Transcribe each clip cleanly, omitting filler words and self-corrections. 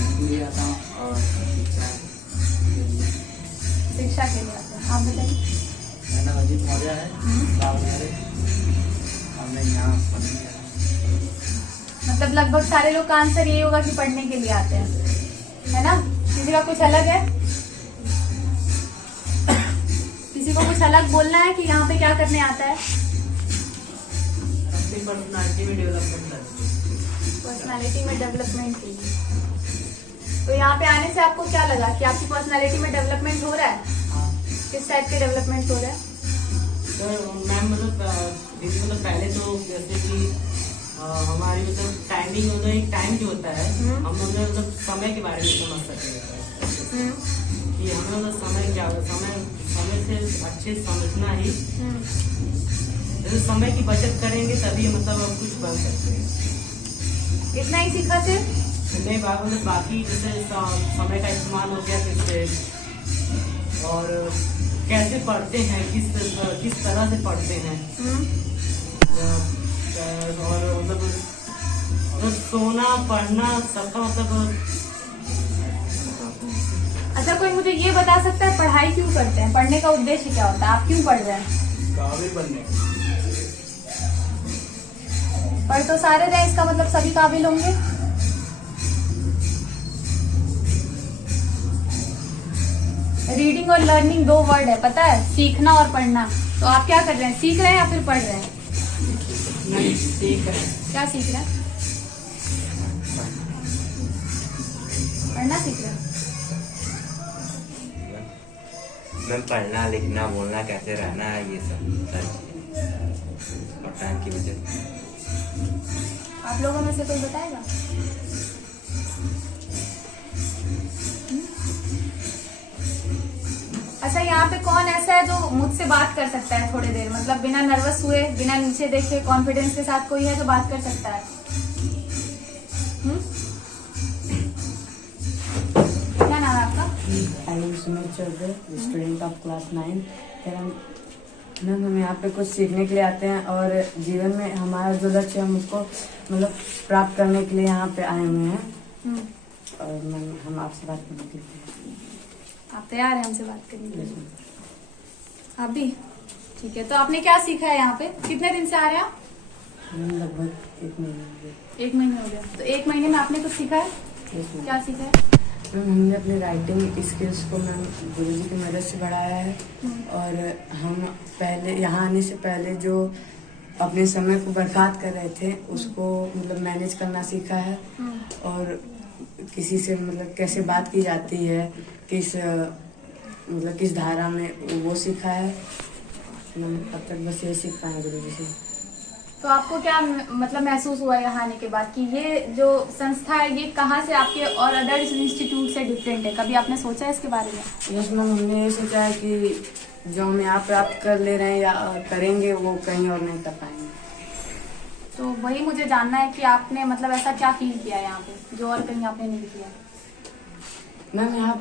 पढ़ने के लिए आता हूँ और शिक्षा के लिए आते हैं। आप बताइए। मेरा नाम अजीत मौर्य है, और मैं यहाँ पढ़ने आया हूँ। मतलब लगभग सारे लोग का आंसर यही होगा कि पढ़ने के लिए आते हैं, है ना? किसी का कुछ अलग है? किसी को कुछ अलग बोलना है कि यहाँ पे क्या करने आता है? अपनी पर्सनालिटी में डेवलपमेंट करती है। पर्सनालिटी में डेवलपमेंट की। तो यहाँ पे आने से आपको क्या लगा कि आपकी पर्सनालिटी में डेवलपमेंट हो रहा है? हाँ, किस टाइप के डेवलपमेंट हो रहा है? तो मैम मतलब पहले तो जैसे कि हमारी मतलब टाइमिंग मतलब एक टाइम जो होता है हम मतलब समय के बारे में समझ सकते हैं कि हमें मतलब समय क्या होता है, समय से अच्छे समझना ही, जैसे समय की बचत करेंगे तभी मतलब हम कुछ बन सकते हैं। इतना ही सीखा सिर्फ? नहीं मतलब बाकी जैसे समय का इस्तेमाल हो गया किससे, और कैसे पढ़ते हैं, किस तरह से पढ़ते हैं, और मतलब सोना पढ़ना सबका मतलब। अच्छा, कोई मुझे ये बता सकता है पढ़ाई क्यों करते हैं? पढ़ने का उद्देश्य क्या होता है? आप क्यों पढ़ रहे हैं? काबिल बनने। पढ़ तो सारे रहे, इसका मतलब सभी काबिल होंगे? रीडिंग और लर्निंग दो वर्ड है, पता है? सीखना और पढ़ना। तो आप क्या कर रहे हैं? सीख रहे हैं या फिर पढ़ रहे हैं? नहीं, सीख रहे हैं। क्या सीख रहे हैं? पढ़ना सीख रहे हैं। मैम पढ़ना लिखना बोलना कैसे रहना है, ये सब सारी चीजें और टाइम की वजह। आप लोगों में से कोई बताएगा? अच्छा, यहाँ पे कौन ऐसा है जो मुझसे बात कर सकता है थोड़ी देर, मतलब बिना नर्वस हुए, बिना नीचे देखे, कॉन्फिडेंस के साथ कोई है जो बात कर सकता है? क्या नाम है आपका? Sumit Chaudhary, student of class 9। Ma'am हम यहाँ पे कुछ सीखने के लिए आते हैं और जीवन में हमारा जो लक्ष्य है हम उसको मतलब प्राप्त करने के लिए यहाँ पे आए हुए हैं। और मैम हम आपसे बात करने के लिए। आप तैयार हैं हमसे बात करने के लिए? आप भी? ठीक है। तो आपने क्या सीखा है यहाँ पे? कितने दिन से आ रहे हैं आप? लगभग 1 महीने हो गया। 1 महीने हो गया। तो 1 महीने में आपने कुछ सीखा है? क्या सीखा है? मैम हमने अपनी राइटिंग स्किल्स को मैम गुरुजी की मदद से बढ़ाया है। और हम पहले यहाँ आने से पहले जो अपने समय को बर्बाद कर रहे थे उसको मतलब मैनेज करना सीखा है। और किसी से मतलब कैसे बात की जाती है, किस धारा में, वो सीखा है। अब तक बस ये सीख पाए गुरुजी से। तो आपको क्या मतलब महसूस हुआ यहाँ आने के बाद कि ये जो संस्था है ये कहाँ से आपके और अदर इंस्टीट्यूट से डिफरेंट है? कभी आपने सोचा है इसके बारे में? यस मैम, हमने ये सोचा है कि जो हम यहाँ प्राप्त कर ले रहे हैं या करेंगे वो कहीं और नहीं कर पाएंगे। तो वही मुझे जानना है कि आपने मतलब ऐसा क्या फील किया यहाँ पे जो और कहीं आपने नहीं किया? मैम यहाँ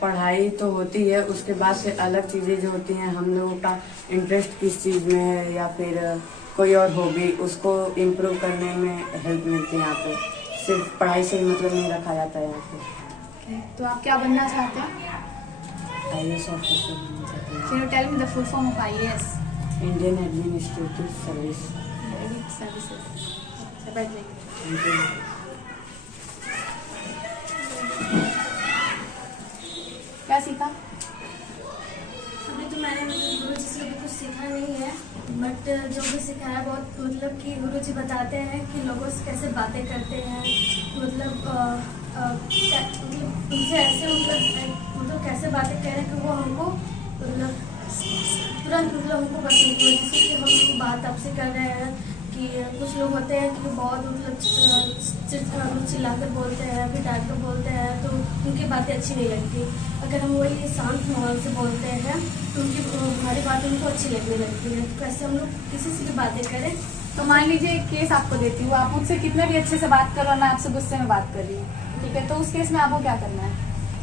पढ़ाई तो होती है, उसके बाद से अलग चीज़ें जो होती हैं, हम लोगों का इंटरेस्ट किस चीज़ में है या फिर कोई और हॉबी, उसको इम्प्रूव करने में हेल्प मिलती है यहाँ पे। सिर्फ पढ़ाई से मतलब नहीं रखा जाता है यहाँ पे। तो आप क्या बनना चाहते हैं? IAS ऑफिसर बनना चाहते हैं। Can you tell me the full form of IAS? Indian administrative service. Services. बैठ जाइए। Thank you. क्या सीखा? अभी तो मैंने गुरुजी से कुछ सीखा नहीं है, बट जो भी सीखा है बहुत मतलब कि गुरुजी बताते हैं कि लोगों से कैसे बातें करते हैं, मतलब उनसे ऐसे मतलब कैसे बातें करें कि वो हमको मतलब तुरंत मतलब हमको पसंद हो। जैसे कि हम बात आपसे कर रहे हैं कि कुछ लोग होते हैं कि बहुत मतलब चिल्लाकर बोलते हैं, फिर डांट कर बोलते हैं, तो उनकी बातें अच्छी नहीं लगती। अगर हम वही शांत माहौल से बोलते हैं तो हमारी बातें उनको अच्छी लगने लगती है। तो ऐसे हम लोग किसी से भी बातें करें। तो मान लीजिए एक केस आपको देती हूँ, आप मुझसे कितने भी अच्छे से बात करो, मैं आपसे गुस्से में बात कर रही हूँ, ठीक है? तो उस केस में आपको क्या करना है?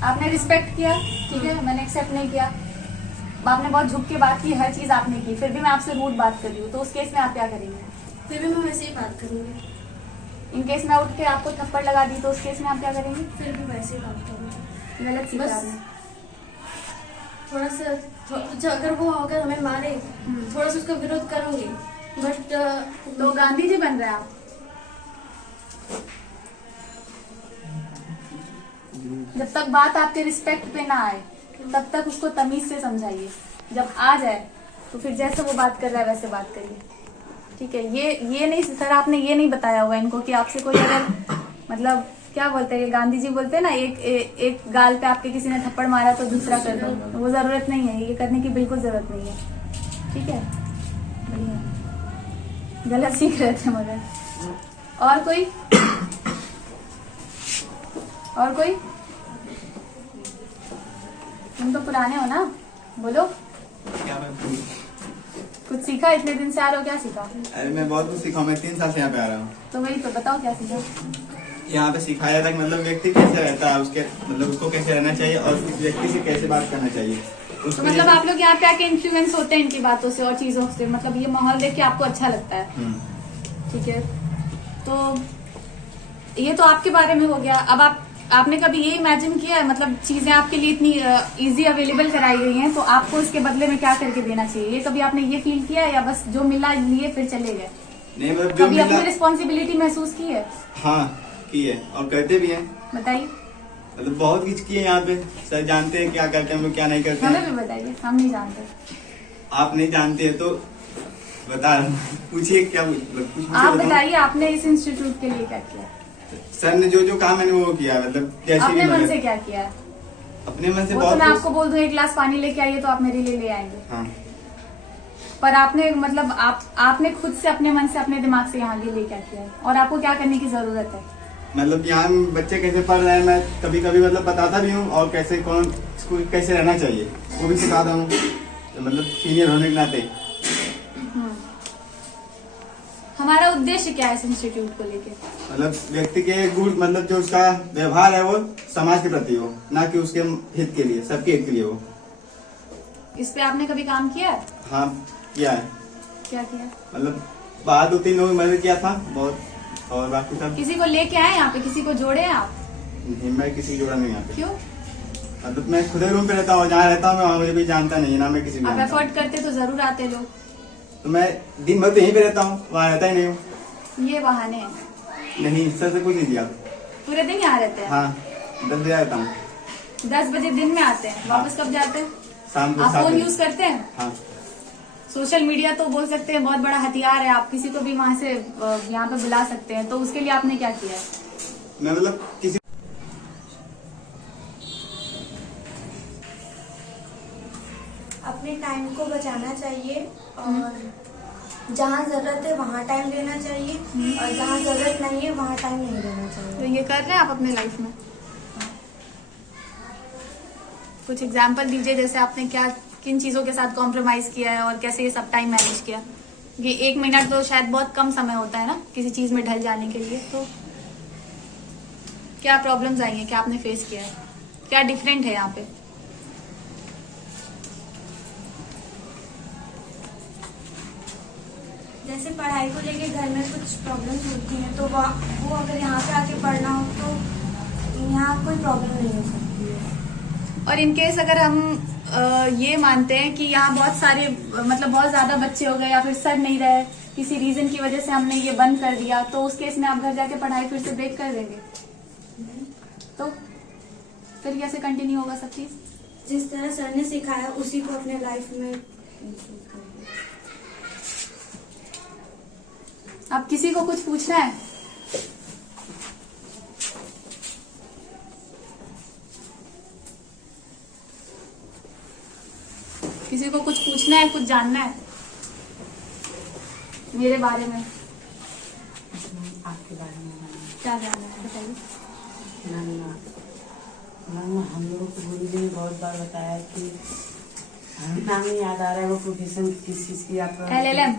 आपने रिस्पेक्ट किया, ठीक है, मैंने एक्सेप्ट नहीं किया, आपने बहुत झुक के बात की, हर चीज़ आपने की, फिर भी मैं आपसे रूड बात कर रही हूँ, तो उस केस में आप क्या करेंगे? फिर भी मैं वैसे ही बात करूँगी। इन केस मैं उठ के आपको थप्पड़ लगा दी तो उस केस में आप क्या करेंगे? फिर भी वैसे ही काम करूँगी। गलत सीखा बस आपने। थोड़ा सा जो अगर वो अगर हमें मारे थोड़ा सा उसका विरोध करूँगी, बट तो गांधी जी बन रहे हैं आप। जब तक बात आपके रिस्पेक्ट पे ना आए तब तक उसको तमीज से समझाइए, जब आ जाए तो फिर जैसे वो बात कर रहा है वैसे बात करिए, ठीक है? ये नहीं सर, आपने ये नहीं बताया होगा इनको कि आपसे कोई अगर मतलब क्या बोलते हैं, गांधी जी बोलते हैं ना, एक गाल पे आपके किसी ने थप्पड़ मारा तो दूसरा कर दो, वो जरूरत नहीं है, ये करने की बिल्कुल जरूरत नहीं है, ठीक है? बढ़िया, गलत सीख रहे थे मगर। और कोई तुम तो पुराने हो ना, बोलो क्या मैं कुछ सीखा? इतने दिन से आ रहे हो, क्या सीखा? अरे मैं बहुत कुछ सीखा हूँ। मैं 3 साल से यहाँ पे आ रहा हूँ। तो वही तो बताओ क्या सीखा? यहाँ पे सिखाया था कि मतलब व्यक्ति कैसे रहता है, उसके मतलब उसको कैसे रहना चाहिए और उस व्यक्ति से कैसे बात करना चाहिए। तो उसको मतलब जैसे- आप लोग यहाँ पे आके इन्फ्लुएंस होते हैं इनकी बातों से और चीजों से, मतलब ये माहौल देख के आपको अच्छा लगता है, ठीक है? तो ये तो आपके बारे में हो गया। अब आपने कभी ये इमेजिन किया है, मतलब चीजें आपके लिए इतनी इजी अवेलेबल कराई गई हैं तो आपको इसके बदले में क्या करके देना चाहिए? ये कभी आपने ये फील किया है या बस जो मिला लिए फिर चले गए? नहीं मतलब जो कभी अपनी मिला रिस्पॉन्सिबिलिटी महसूस की है? हाँ की है और करते भी हैं। बताइए, मतलब बहुत कुछ किए यहाँ पे। सर जानते हैं क्या करते हैं हम लोग, क्या नहीं करते हमें हैं। भी बताइए, हम नहीं जानते। आप नहीं जानते हैं तो बता रहा हूँ। पूछिए क्या मतलब कुछ आप बताओ। बताइए आपने इस इंस्टीट्यूट के लिए क्या किया? सर ने जो कहा मैंने वो किया, मतलब जैसे अपने भी मन मदद- से क्या किया है? अपने मन से वो तो बहुत मैं कुछ- आपको बोल दूं एक गिलास पानी लेके आइए तो आप मेरे लिए ले आएंगे, हाँ पर आपने मतलब आपने खुद से अपने मन से अपने दिमाग से यहाँ के लिए क्या किया है और आपको क्या करने की जरूरत है? मतलब यहाँ बच्चे कैसे पढ़ रहे हैं मैं कभी कभी मतलब बताता भी हूँ और कैसे कौन स्कूल कैसे रहना चाहिए वो भी सिखाता हूँ। तो मतलब सीनियर होने के नाते हमारा उद्देश्य क्या है इस इंस्टीट्यूट को लेके? मतलब व्यक्ति के गुण मतलब जो उसका व्यवहार है वो समाज के प्रति हो, ना कि उसके हित के लिए, सबके हित के लिए हो। इस पे आपने कभी काम किया है? हाँ किया है। क्या किया? मतलब बाहर 2-3 लोगों की मदद किया था बहुत, और बाकी सब किसी को लेके आए यहाँ पे, किसी को जोड़े हैं आप? नहीं, मैं किसी की जोड़ा नहीं यहाँ पे। क्यों? मतलब मैं खुद ही रूम पे रहता हूँ, जहाँ रहता हूँ मैं वहाँ मुझे भी जानता नहीं है, ना मैं किसी को आप जानता हूँ। एफर्ट करते तो जरूर आते लोग, तो मैं दिन भर तो यहीं पे रहता हूँ, वहाँ रहता ही नहीं हूँ। ये बहाने हैं। नहीं सर से कुछ नहीं दिया। पूरे दिन यहाँ रहते हैं? हाँ 10 बजे रहता हूँ। 10 बजे दिन में आते हैं, वापस कब जाते हैं? शाम को आप 7 फोन बजे। यूज करते हैं? हाँ सोशल मीडिया तो बोल सकते हैं बहुत बड़ा हथियार है, आप किसी को भी वहाँ से यहाँ पे बुला सकते हैं, तो उसके लिए आपने क्या किया है? मैं मतलब किसी अपने टाइम को बचाना चाहिए और जहाँ जरूरत है वहाँ टाइम देना चाहिए और जहाँ जरूरत नहीं है वहाँ टाइम नहीं देना तो चाहिए। ये कर रहे हैं आप अपने लाइफ में? कुछ एग्जाम्पल दीजिए, जैसे आपने क्या किन चीज़ों के साथ कॉम्प्रोमाइज़ किया है और कैसे ये सब टाइम मैनेज किया? ये 1 मिनट तो शायद बहुत कम समय होता है ना किसी चीज़ में ढल जाने के लिए, तो क्या प्रॉब्लम्स आई हैं, क्या आपने फेस किया है, क्या डिफरेंट है यहाँ पे? जैसे पढ़ाई को लेके घर में कुछ प्रॉब्लम्स होती हैं तो वो अगर यहाँ पे आके पढ़ना हो तो यहाँ कोई प्रॉब्लम नहीं हो सकती है। और इन केस अगर हम ये मानते हैं कि यहाँ बहुत सारे मतलब बहुत ज्यादा बच्चे हो गए या फिर सर नहीं रहे, किसी रीजन की वजह से हमने ये बंद कर दिया, तो उस केस में आप घर जाके पढ़ाई फिर से ब्रेक कर देंगे, तो फिर कैसे कंटिन्यू होगा सब चीज? जिस तरह सर ने सिखाया उसी को अपने लाइफ में। आप किसी को कुछ पूछना है? किसी को कुछ पूछना है, कुछ जानना है मेरे बारे में? आपके बारे में क्या जानना है बताइए। मैम हम लोगों को गुरु जी ने बहुत बार बताया कि नाम नहीं याद आ रहा है वो प्रोफेशन किस चीज़ की आप LLM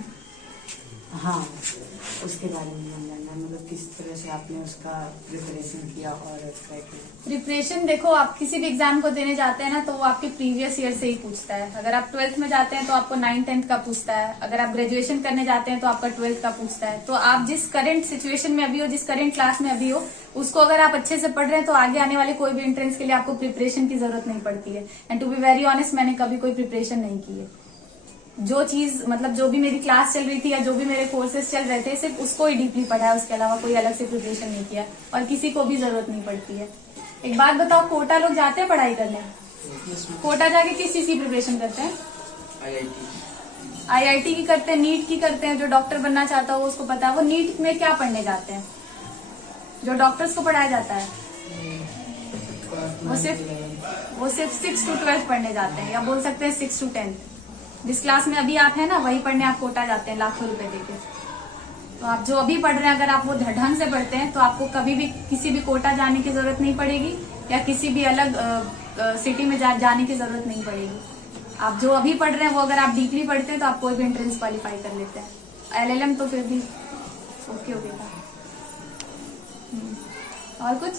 हाँ, उसके बारे में हम जानना है, मतलब किस तरह से आपने उसका प्रिपरेशन किया और क्या किया। प्रिपरेशन देखो, आप किसी भी एग्जाम को देने जाते हैं ना तो वो आपके प्रीवियस ईयर से ही पूछता है। अगर आप 12th में जाते हैं तो आपको 9th-10th का पूछता है। अगर आप ग्रेजुएशन करने जाते हैं तो आपका 12th का पूछता है। तो आप जिस करंट सिचुएशन में अभी हो, जिस करंट क्लास में अभी हो, उसको अगर आप अच्छे से पढ़ रहे हैं तो आगे आने वाले कोई भी एंट्रेंस के लिए आपको प्रिपरेशन की जरूरत नहीं पड़ती है। And to be very honest, मैंने कभी कोई प्रिपरेशन नहीं की है। जो चीज मतलब जो भी मेरी क्लास चल रही थी या जो भी मेरे कोर्सेज चल रहे थे, सिर्फ उसको ही डीपली पढ़ा है, उसके अलावा कोई अलग से प्रिपरेशन नहीं किया और किसी को भी जरूरत नहीं पड़ती है। एक बात बताओ, कोटा लोग जाते हैं पढ़ाई करने? कोटा जाके किस चीज की प्रिपरेशन करते हैं? IIT की करते हैं, नीट की करते हैं। जो डॉक्टर बनना चाहता हो उसको पता है वो नीट में क्या पढ़ने जाते हैं। जो डॉक्टर्स को पढ़ाया जाता है वो सिर्फ 6 to 12 पढ़ने जाते हैं, या बोल सकते हैं 6 to 10। जिस क्लास में अभी आप हैं ना, वही पढ़ने आप कोटा जाते हैं लाखों रुपए देके। तो आप जो अभी पढ़ रहे हैं, अगर आप वो ढंग से पढ़ते हैं तो आपको कभी भी किसी भी कोटा जाने की जरूरत नहीं पड़ेगी या किसी भी अलग सिटी में जाने की जरूरत नहीं पड़ेगी। आप जो अभी पढ़ रहे हैं वो अगर आप डीपली पढ़ते हैं तो आप कोई भी एंट्रेंस क्वालिफाई कर लेते हैं। LLM तो फिर भी ओके हो गया था। और कुछ?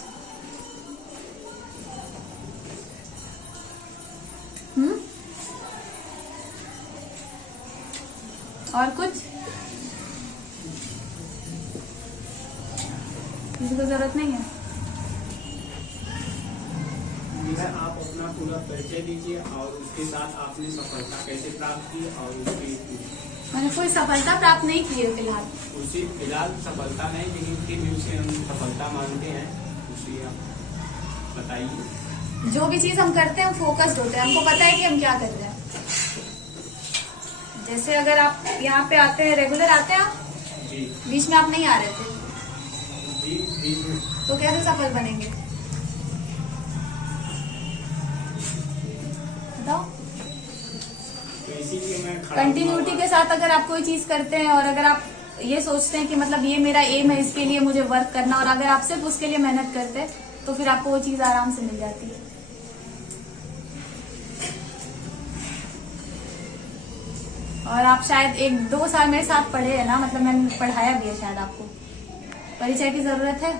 और कुछ? किसी को जरूरत नहीं है? आप अपना पूरा परिचय दीजिए और उसके साथ आपने सफलता कैसे प्राप्त की और उसकी मैंने कोई सफलता प्राप्त नहीं की है फिलहाल। उसी फिलहाल सफलता नहीं, लेकिन फिर भी उसे हम सफलता मानते हैं, उसे आप बताइए। जो भी चीज हम करते हैं हम फोकस्ड होते हैं, हमको पता है कि हम क्या कर रहे हैं। जैसे अगर आप यहाँ पे आते हैं, रेगुलर आते हैं आप, जी बीच में आप नहीं आ रहे थे, जी बीच में तो कैसे सफल बनेंगे बताओ? तो इसीलिए मैं खड़ा कंटिन्यूटी के साथ अगर आप कोई चीज करते हैं और अगर आप ये सोचते हैं कि मतलब ये मेरा एम है, इसके लिए मुझे वर्क करना, और अगर आप सिर्फ उसके लिए मेहनत करते हैं तो फिर आपको वो चीज आराम से मिल जाती है। और आप शायद 1-2 साल मेरे साथ पढ़े हैं ना, मतलब मैंने पढ़ाया भी है, शायद आपको परिचय की जरूरत है।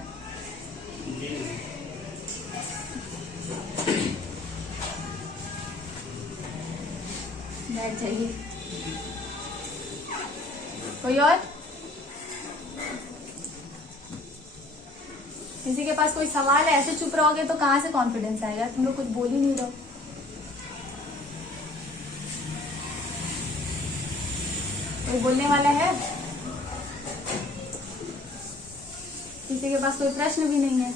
बैठ जाइए। कोई और? किसी के पास कोई सवाल है? ऐसे चुप रहोगे तो कहाँ से कॉन्फिडेंस आएगा? तुम लोग कुछ बोल ही नहीं रहो। कोई बोलने वाला है? किसी के पास कोई प्रश्न भी नहीं है?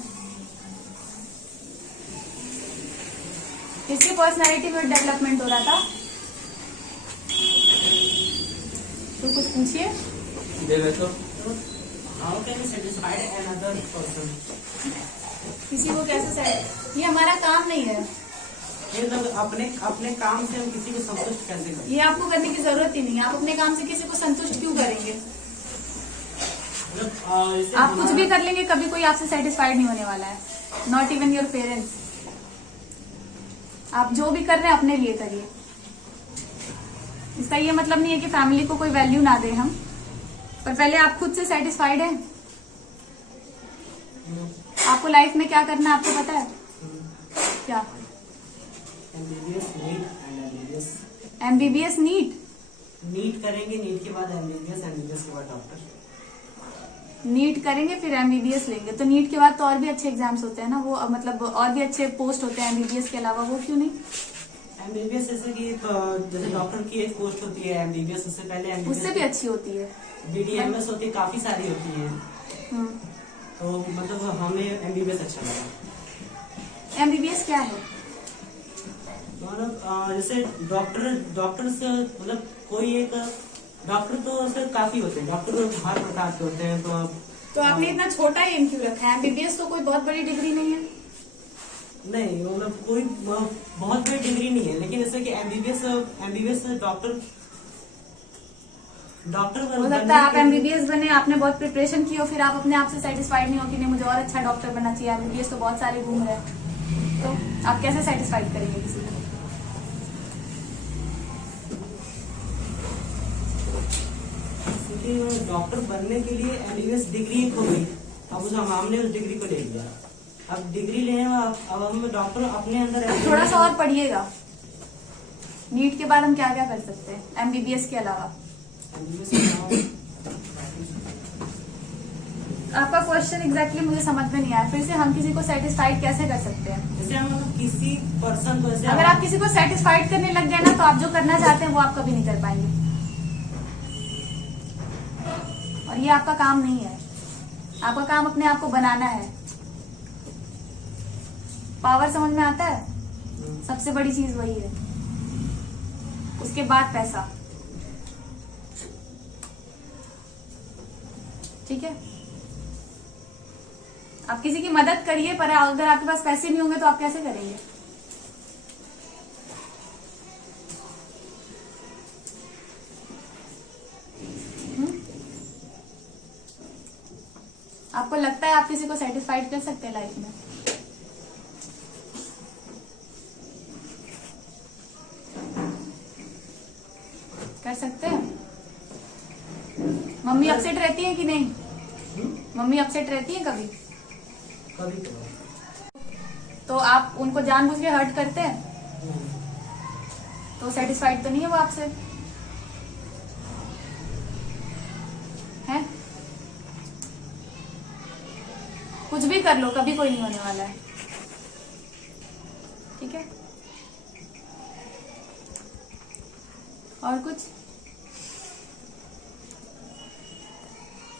किसकी पर्सनालिटी में डेवलपमेंट हो रहा था? तो कुछ पूछिए। How can you satisfy another person? किसी को कैसे सेट? ये हमारा काम नहीं है। ये लोग अपने काम से हम किसी को संतुष्ट कैसे करें? ये आपको करने की जरूरत ही नहीं है। आप अपने काम से किसी को संतुष्ट क्यों करेंगे? जैसे आप कुछ भी कर लेंगे, कभी कोई आपसे सेटिस्फाइड नहीं होने वाला है। Not even your parents. आप जो भी कर रहे हैं अपने लिए करिए। इसका ये मतलब नहीं है कि फैमिली को कोई वैल्यू ना दे हम, पर पहले आप खुद से सेटिस्फाइड हैं? आपको लाइफ में क्या करना है आपको पता है? क्या? MBBS NEET and MBBS। MBBS NEET? NEET करेंगे, नीट के बाद MBBS, MBBS के बाद डॉक्टर। नीट करेंगे फिर MBBS लेंगे, तो नीट के बाद तो और भी अच्छे एग्जाम्स होते हैं ना, वो मतलब और भी अच्छे पोस्ट होते हैं MBBS के अलावा, वो क्यों नहीं? MBBS जैसे कि जैसे डॉक्टर की एक पोस्ट होती है, MBBS उससे पहले MBBS उससे भी अच्छी होती है। BDMS होती है, काफी सारी होती है। हम्म। तो मतलब हमें MBBS अच्छा लगा। MBBS क्या है? मतलब जैसे डॉक्टर से मतलब कोई एक डॉक्टर तो ऐसे काफी होते हैं, डॉक्टर तो हर प्रकार के होते हैं। तो आपने इतना छोटा एम क्यों रखा है? MBBS तो कोई बहुत बड़ी डिग्री नहीं है। नहीं, मतलब कोई बहुत बड़ी डिग्री नहीं है, लेकिन जैसे कि MBBS डॉक्टर हो सकता है आप MBBS बने, आपने बहुत प्रिपरेशन की हो, फिर आप अपने आप से सेटिस्फाइड नहीं हो कि नहीं मुझे और अच्छा डॉक्टर बनना चाहिए। MBBS तो बहुत सारे घूम रहे हैं, तो आप कैसे सेटिस्फाइड करेंगे किसी को? कि डॉक्टर बनने के लिए MBBS डिग्री हो गई, अब उस हमने उस डिग्री को ले लिया। अब डिग्री लेने अब हम डॉक्टर अपने अंदर थोड़ा सा और पढ़िएगा। नीट के बाद हम क्या क्या कर सकते हैं MBBS के अलावा? MBBS के अलावा आपका क्वेश्चन एग्जैक्टली मुझे समझ में नहीं आया, फिर से हम किसी को सेटिस्फाइड कैसे कर सकते हैं? जैसे हम किसी पर्सन को अगर आप किसी को सेटिस्फाइड करने लग गए ना तो आप जो करना चाहते हैं वो आप कभी नहीं कर पाएंगे, और ये आपका काम नहीं है। आपका काम अपने आप को बनाना है। पावर समझ में आता है? सबसे बड़ी चीज वही है, उसके बाद पैसा। ठीक है, आप किसी की मदद करिए, पर अगर आपके पास पैसे नहीं होंगे तो आप कैसे करेंगे? आपको लगता है आप किसी को सेटिस्फाइड कर सकते हैं लाइफ में? कर सकते हैं? मम्मी अपसेट रहती है कि नहीं? मम्मी अपसेट रहती है कभी? कभी तो आप उनको जानबूझ के हर्ट करते हैं, तो सेटिस्फाइड तो नहीं है वो आपसे, है? कुछ भी कर लो, कभी कोई नहीं होने वाला है। ठीक है, और कुछ?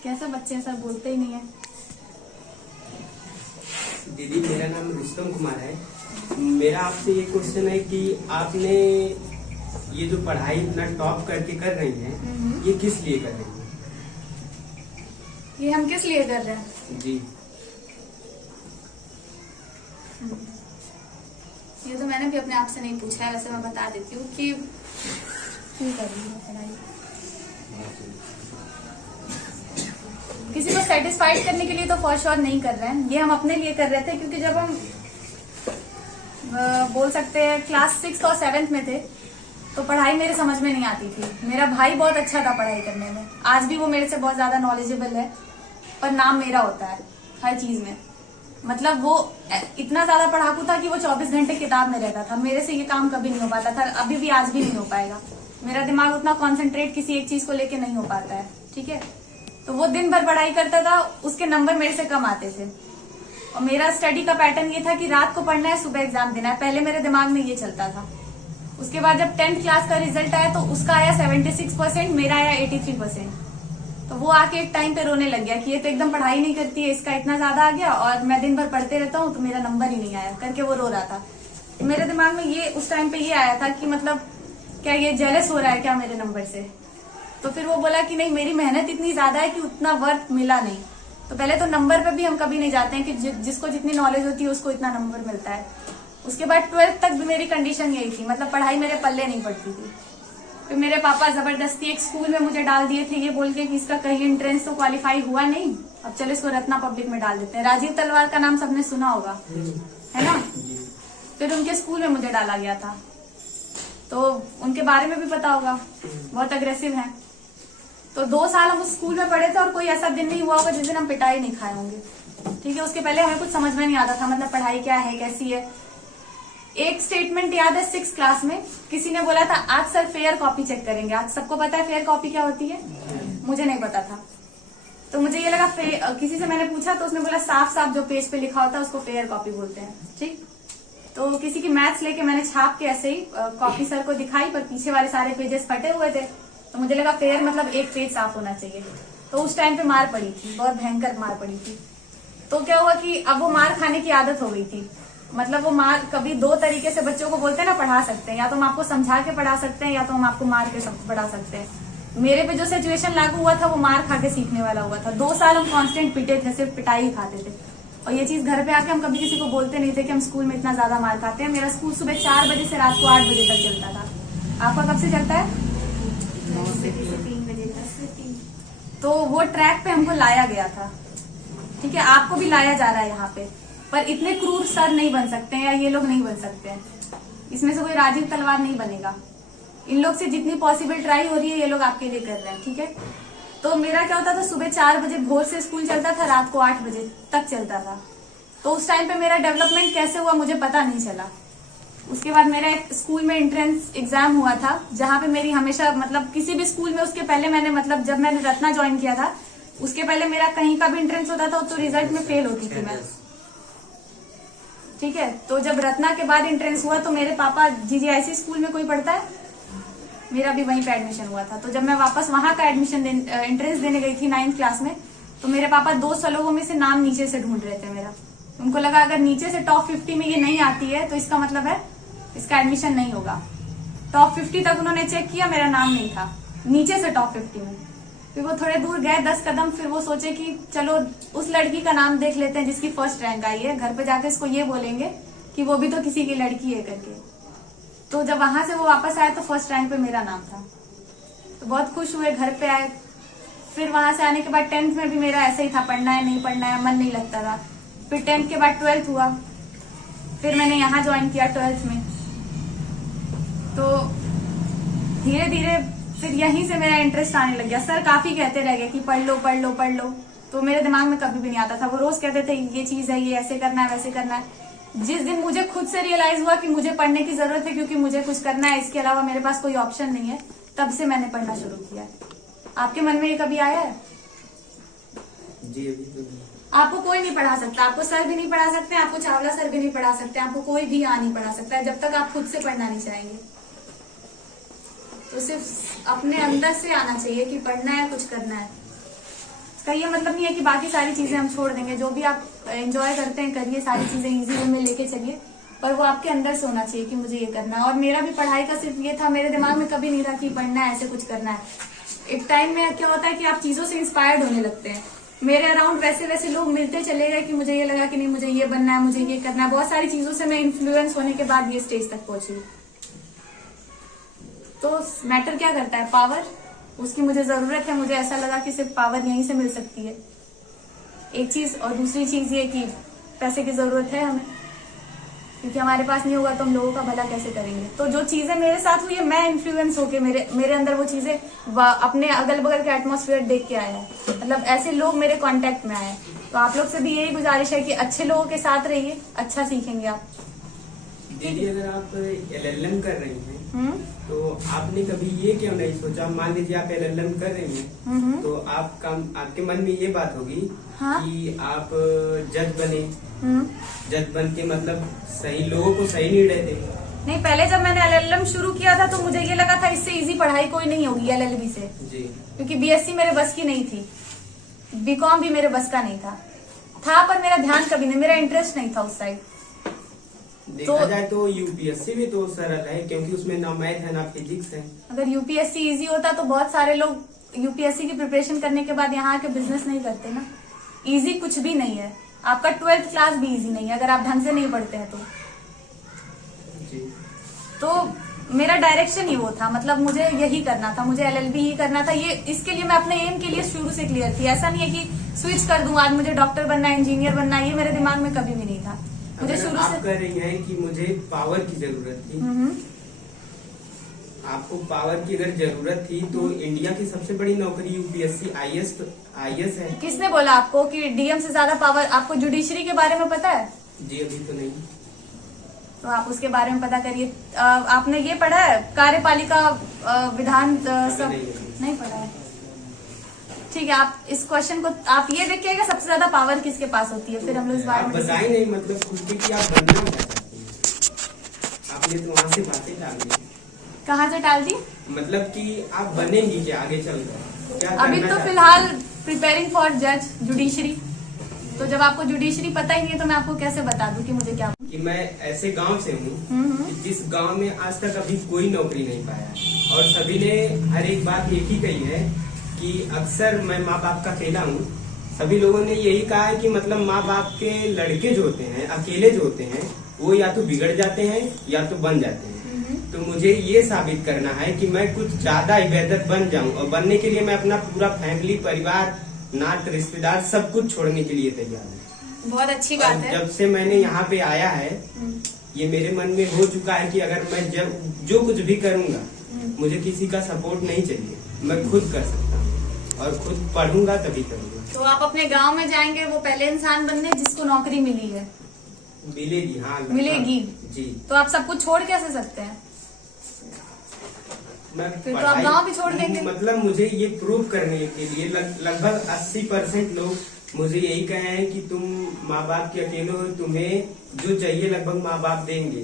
कैसे बच्चे सर बोलते ही नहीं है। दीदी मेरा नाम रुस्तम कुमार है। मेरा आपसे ये क्वेश्चन है कि आपने ये जो पढ़ाई इतना टॉप करके कर रही हैं, ये किस लिए कर रही हैं? ये हम किस लिए कर रहे हैं? जी ये तो मैंने भी अपने आप से नहीं पूछा है, वैसे मैं बता देती हूँ कि क्यों कर रही हूँ पढ़ाई। किसी को सेटिस्फाइड करने के लिए तो फॉर श्योर नहीं कर रहे हैं, ये हम अपने लिए कर रहे थे, क्योंकि जब हम बोल सकते हैं क्लास 6 और 7 में थे तो पढ़ाई मेरे समझ में नहीं आती थी। मेरा भाई बहुत अच्छा था पढ़ाई करने में, आज भी वो मेरे से बहुत ज्यादा नॉलेजेबल है, पर नाम मेरा होता है हर चीज में। मतलब वो इतना ज्यादा पढ़ाकू था कि वो 24 घंटे किताब में रहता था। मेरे से ये काम कभी नहीं हो पाता था, अभी भी आज भी नहीं हो पाएगा। मेरा दिमाग उतना कॉन्सेंट्रेट किसी एक चीज को लेके नहीं हो पाता है। ठीक है, तो वो दिन भर पढ़ाई करता था, उसके नंबर मेरे से कम आते थे। और मेरा स्टडी का पैटर्न ये था कि रात को पढ़ना है, सुबह एग्जाम देना है। पहले मेरे दिमाग में ये चलता था। उसके बाद जब 10th क्लास का रिजल्ट आया तो उसका आया 76%, मेरा आया 83%। तो वो आके एक टाइम पे रोने लग गया कि ये तो एकदम पढ़ाई नहीं करती है, इसका इतना ज्यादा आ गया, और मैं दिन भर पढ़ते रहता हूँ तो मेरा नंबर ही नहीं आया, करके वो रो रहा था। तो मेरे दिमाग में ये उस टाइम पे ये आया था कि मतलब क्या ये जेलस हो रहा है क्या मेरे नंबर से। तो फिर वो बोला कि नहीं, मेरी मेहनत इतनी ज्यादा है कि उतना वर्थ मिला नहीं। तो पहले तो नंबर पे भी हम कभी नहीं जाते हैं कि जिसको जितनी नॉलेज होती है उसको इतना नंबर मिलता है। उसके बाद 12th तक भी मेरी कंडीशन यही थी, मतलब पढ़ाई मेरे पल्ले नहीं पड़ती थी। फिर मेरे पापा जबरदस्ती एक स्कूल में मुझे डाल दिए थे, ये बोल के कि इसका कहीं एंट्रेंस तो क्वालिफाई हुआ नहीं, अब चलो इसको रत्ना पब्लिक में डाल देते हैं। राजीव तलवार का नाम सबने सुना होगा, है ना? फिर उनके स्कूल में मुझे डाला गया था, तो उनके बारे में भी पता होगा, बहुत अग्रेसिव है। तो 2 साल हम उस स्कूल में पढ़े थे और कोई ऐसा दिन नहीं हुआ होगा जिस दिन हम पिटाई नहीं खाए होंगे। ठीक है, उसके पहले हमें कुछ समझ में नहीं आता था, मतलब पढ़ाई क्या है, कैसी है। एक स्टेटमेंट याद है 6th क्लास में किसी ने बोला था, आज सर फेयर कॉपी चेक करेंगे। आज सबको पता है फेयर कॉपी क्या होती है? मुझे नहीं पता था, तो मुझे ये लगा किसी से मैंने पूछा तो उसने बोला साफ साफ जो पेज पे लिखा होता है उसको फेयर कॉपी बोलते हैं। ठीक, तो किसी की मैथ्स लेके मैंने छाप के ऐसे ही कॉपी सर को दिखाई, पर पीछे वाले सारे पेजेस फटे हुए थे, तो मुझे लगा फेयर मतलब एक पेज साफ होना चाहिए। तो उस टाइम पे मार पड़ी थी, बहुत भयंकर मार पड़ी थी। तो क्या हुआ कि अब वो मार खाने की आदत हो गई थी। मतलब वो मार कभी 2 तरीके से बच्चों को बोलते हैं ना पढ़ा सकते हैं, या तो हम आपको समझा के पढ़ा सकते हैं या तो हम आपको मार के पढ़ा सकते हैं। मेरे पे जो सिचुएशन लागू हुआ था वो मार खा के सीखने वाला हुआ था। 2 साल हम कांस्टेंट पिटे थे, सिर्फ पिटाई खाते थे। और ये चीज घर पे आके हम कभी किसी को बोलते नहीं थे कि हम स्कूल में इतना ज्यादा मार खाते हैं। मेरा स्कूल सुबह 4 बजे से रात को 8 बजे तक चलता था। आपका कब से चलता है? 3 बजे 10 से 3। तो वो ट्रैक पे हमको लाया गया था। ठीक है, आपको भी लाया जा रहा है यहाँ पे, पर इतने क्रूर सर नहीं बन सकते हैं, या ये लोग नहीं बन सकते हैं। इसमें से कोई राजीव तलवार नहीं बनेगा। इन लोग से जितनी पॉसिबल ट्राई हो रही है ये लोग आपके लिए कर रहे हैं। ठीक है, तो मेरा क्या होता था, सुबह 4 बजे भोर से स्कूल चलता था, रात को 8 बजे तक चलता था। तो उस टाइम पे मेरा डेवलपमेंट कैसे हुआ मुझे पता नहीं चला। उसके बाद मेरा एक स्कूल में एंट्रेंस एग्जाम हुआ था, जहाँ पे मेरी हमेशा मतलब किसी भी स्कूल में, उसके पहले मैंने मतलब जब मैंने रत्ना ज्वाइन किया था उसके पहले मेरा कहीं का भी एंट्रेंस होता था तो रिजल्ट में फेल होती थी मैं। ठीक है, तो जब रत्ना के बाद एंट्रेंस हुआ तो मेरे पापा जीजीआईसी स्कूल में कोई पढ़ता है, मेरा भी वहीं पे एडमिशन हुआ था। तो जब मैं वापस वहां का एंट्रेंस देने गई थी 9th क्लास में, तो मेरे पापा 200 लोगों में से नाम नीचे से ढूंढ रहे थे मेरा। उनको लगा अगर नीचे से टॉप 50 में ये नहीं आती है तो इसका मतलब है इसका एडमिशन नहीं होगा। टॉप 50 तक उन्होंने चेक किया, मेरा नाम नहीं था नीचे से टॉप 50 में। फिर वो थोड़े दूर गए 10 कदम, फिर वो सोचे कि चलो उस लड़की का नाम देख लेते हैं जिसकी फर्स्ट रैंक आई है, घर पे जाकर इसको ये बोलेंगे कि वो भी तो किसी की लड़की है करके। तो जब वहां से वो वापस आए तो फर्स्ट रैंक पे मेरा नाम था, तो बहुत खुश हुए, घर पे आए। फिर वहां से आने के बाद 10th में भी मेरा ऐसा ही था, पढ़ना है नहीं पढ़ना है, मन नहीं लगता था। फिर 10th के बाद 12th हुआ, फिर मैंने यहाँ ज्वाइन किया 12th में। तो धीरे धीरे फिर यहीं से मेरा इंटरेस्ट आने लग गया। सर काफी कहते रह गए कि पढ़ लो पढ़ लो पढ़ लो, तो मेरे दिमाग में कभी भी नहीं आता था। वो रोज कहते थे ये चीज है, ये ऐसे करना है वैसे करना है। जिस दिन मुझे खुद से रियलाइज हुआ कि मुझे पढ़ने की जरूरत है क्योंकि मुझे कुछ करना है, इसके अलावा मेरे पास कोई ऑप्शन नहीं है, तब से मैंने पढ़ना शुरू किया है। आपके मन में ये कभी आया है? जी अभी तो नहीं। आपको कोई नहीं पढ़ा सकता, आपको सर भी नहीं पढ़ा सकते, आपको चावला सर भी नहीं पढ़ा सकते, आपको कोई भी यहाँ नहीं पढ़ा सकता है जब तक आप खुद से पढ़ना नहीं चाहेंगे। तो सिर्फ अपने अंदर से आना चाहिए कि पढ़ना है, कुछ करना है। इसका ये मतलब नहीं है कि बाकी सारी चीजें हम छोड़ देंगे, जो भी आप एंजॉय करते हैं करिए, सारी चीजें इजी वे में लेके चलिए, पर वो आपके अंदर से होना चाहिए कि मुझे ये करना है। और मेरा भी पढ़ाई का सिर्फ ये था, मेरे दिमाग में कभी नहीं था कि पढ़ना है, ऐसे कुछ करना है। एक टाइम में क्या होता है कि आप चीजों से इंस्पायर्ड होने लगते हैं। मेरे अराउंड वैसे वैसे लोग मिलते चले गए कि मुझे ये लगा कि नहीं मुझे ये बनना है, मुझे ये करना है। बहुत सारी चीजों से मैं इन्फ्लुएंस होने के बाद ये स्टेज तक पहुंची। तो मैटर क्या करता है? पावर। उसकी मुझे जरूरत है, मुझे ऐसा लगा कि सिर्फ पावर यहीं से मिल सकती है, एक चीज। और दूसरी चीज ये कि पैसे की जरूरत है हमें, क्योंकि हमारे पास नहीं होगा तो हम लोगों का भला कैसे करेंगे। तो जो चीजें मेरे साथ हुई है, मैं इन्फ्लुएंस होके मेरे अंदर वो चीजें अपने अगल बगल के एटमॉस्फेयर देख के आया है, मतलब ऐसे लोग मेरे कांटेक्ट में आए हैं। तो आप लोग से भी यही गुजारिश है कि अच्छे लोगों के साथ रहिए, अच्छा सीखेंगे आप। दीदी अगर आप LLM कर रही हैं तो आपने कभी ये क्यों नहीं सोचा, मान लीजिए आप LLM कर रही हैं तो आपके मन में ये बात होगी हाँ? कि आप जज बने, जज बन के मतलब सही लोगों को सही निर्णय दें। नहीं, पहले जब मैंने LLM शुरू किया था तो मुझे ये लगा था इससे इजी पढ़ाई कोई नहीं होगी LLB से, जी, क्योंकि BSc मेरे बस की नहीं थी, BCom भी मेरे बस का नहीं था पर मेरा ध्यान कभी नहीं, मेरा इंटरेस्ट नहीं था उस साइड। देखा जाए तो UPSC भी तो सरल है, क्योंकि उसमें ना मैथ है ना फिजिक्स है। अगर UPSC इजी होता तो बहुत सारे लोग UPSC की प्रिपरेशन करने के बाद यहाँ आके बिजनेस नहीं करते ना। इजी कुछ भी नहीं है, आपका 12th क्लास भी इजी नहीं है अगर आप ढंग से नहीं पढ़ते हैं तो। जी। तो मेरा डायरेक्शन ही वो था, मतलब मुझे यही करना था, मुझे LLB ही करना था। ये इसके लिए मैं अपने एम के लिए शुरू से क्लियर थी। ऐसा नहीं है कि स्विच कर दूं आज मुझे डॉक्टर बनना है, इंजीनियर बनना है, ये मेरे दिमाग में कभी भी नहीं था। मुझे शुरू आप से कह रही हैं कि मुझे पावर की जरूरत थी, आपको पावर की अगर जरूरत थी तो इंडिया की सबसे बड़ी नौकरी UPSC IAS है। किसने बोला आपको कि DM से ज्यादा पावर? आपको जुडिशरी के बारे में पता है? जी अभी तो नहीं। तो आप उसके बारे में पता करिए। आपने ये पढ़ा है कार्यपालिका विधान सब? नहीं पढ़ा है, ठीक है। आप इस क्वेश्चन को आप ये देखिएगा सबसे ज्यादा पावर किसके पास होती है, फिर हम लोग इस बारे आप में बताए नहीं, मतलब खुद के कि आप बनना क्या चाहती हैं। आपने तो वहाँ से बातें डाल दी। कहाँ से टाल दी? मतलब कि आप बनेंगी क्या आगे चलकर, क्या अभी करना तो चाहती फिलहाल प्रिपेयरिंग फॉर जज जुडिशरी। तो जब आपको जुडिशरी पता ही नहीं है तो मैं आपको कैसे बता दूं कि मुझे क्या? कि मैं ऐसे गांव से हूँ जिस गांव में आज तक अभी कोई नौकरी नहीं पाया, और सभी ने हर एक बात एक ही कही है कि अक्सर मैं माँ बाप का अकेला हूँ, सभी लोगों ने यही कहा है कि मतलब माँ बाप के लड़के जो होते हैं, अकेले जो होते हैं, वो या तो बिगड़ जाते हैं या तो बन जाते हैं। तो मुझे ये साबित करना है कि मैं कुछ ज्यादा ही बेहतर बन जाऊं, और बनने के लिए मैं अपना पूरा फैमिली, परिवार, नात, रिश्तेदार सब कुछ छोड़ने के लिए तैयार हूँ। बहुत अच्छी बात है। जब से मैंने यहाँ पे आया है, ये मेरे मन में हो चुका है कि अगर मैं जब जो कुछ भी करूँगा, मुझे किसी का सपोर्ट नहीं चाहिए, मैं खुद कर सकता हूँ। और खुद पढ़ूंगा तभी करूंगा। तो आप अपने गांव में जाएंगे वो पहले इंसान बनने जिसको नौकरी मिली है। मिलेगी, हाँ मिलेगी जी। तो आप सब कुछ छोड़ कैसे सकते हैं? मैं फिर तो आप गांव भी छोड़ देंगे। मतलब मुझे ये प्रूव करने के लिए लगभग 80% लोग मुझे यही कहे हैं कि तुम माँ बाप के अकेले हो, तुम्हें जो चाहिए लगभग माँ बाप देंगे,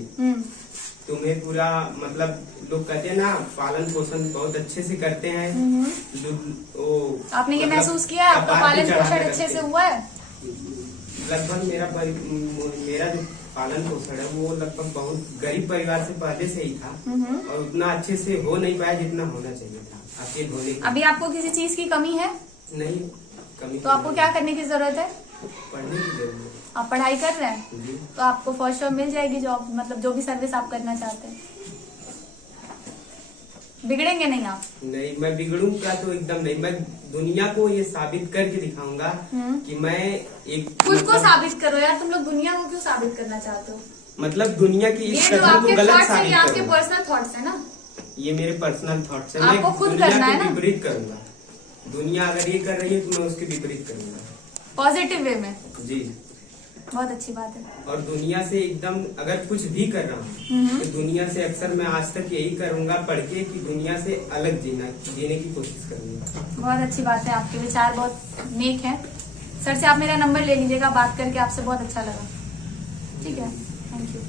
तुम्हें पूरा मतलब लोग कहते हैं ना पालन पोषण बहुत अच्छे से करते हैं। आपने ये मतलब महसूस किया है आपका पालन पोषण अच्छे से हुआ है? लगभग मेरा जो पालन पोषण है वो लगभग बहुत गरीब परिवार से पहले से ही था और उतना अच्छे से हो नहीं पाया जितना होना चाहिए था अकेले होने के। अभी आपको किसी चीज की कमी है? नहीं कमी। तो आपको क्या करने की जरूरत है? पढ़ने की जरूरत आप पढ़ाई कर रहे हैं है जी। तो आपको फर्स्ट जॉब मिल जाएगी, जॉब मतलब जो भी सर्विस आप करना चाहते हैं। बिगड़ेंगे नहीं आप? नहीं मैं बिगड़ूंगा तो एकदम नहीं। मैं दुनिया को ये साबित करके दिखाऊंगा कि मैं एक खुद को साबित करो यार। तुम लोग दुनिया को क्यों साबित करना चाहते हो? मतलब दुनिया की ये इस जो कथन को आपके गलत थॉट्स है ये साबित आपके करूंगा। पर्सनल थॉट्स है ना? ये मेरे पर्सनल थॉट्स है। आपको मैं खुद दुनिया करना है के ना? विपरीत करूंगा। दुनिया अगर ये कर रही है तो मैं उसके विपरीत करूंगा पॉजिटिव वे में। जी। बहुत अच्छी बात है। और दुनिया से एकदम अगर कुछ भी कर रहा हूँ तो दुनिया से अक्सर मैं आज तक यही करूंगा पढ़ के कि दुनिया से अलग जीने की कोशिश करूंगा। बहुत अच्छी बात है, आपके विचार बहुत नेक हैं। सर से आप मेरा नंबर ले लीजिएगा, बात करके आपसे बहुत अच्छा लगा। ठीक है, थैंक यू।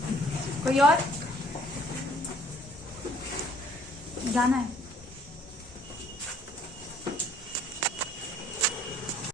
कोई और जाना है?